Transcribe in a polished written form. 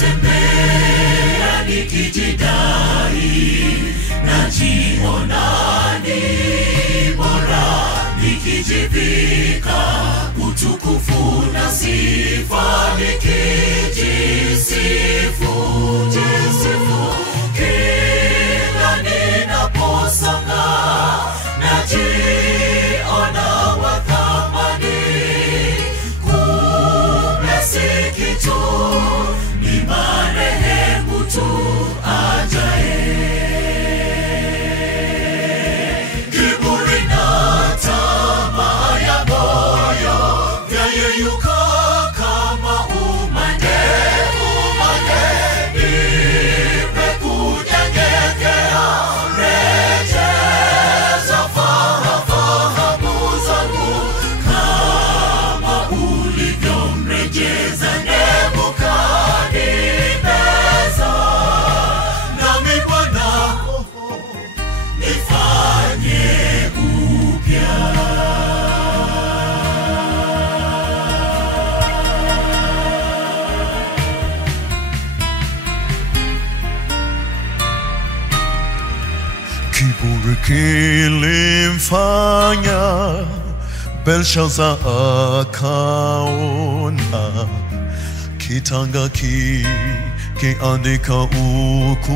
natembea nikijidai, najiona ni bora, nikijivika utukufu na sifa, nikijisifu, kila ninaposonga, najiona wa thamani. Kumbe si kitu, ni marehemu tu ajaye. Kiburi na tamaa ya moyo vyayeyuka kama umande. Nimekunyenyekea, rejeza fahamu zangu kama ulivyomrejeza Nebukadneza. Nami Bwana nifanye upya. Kiburi kilimfanya Belshaza akaona kitanga kiandika ukutani.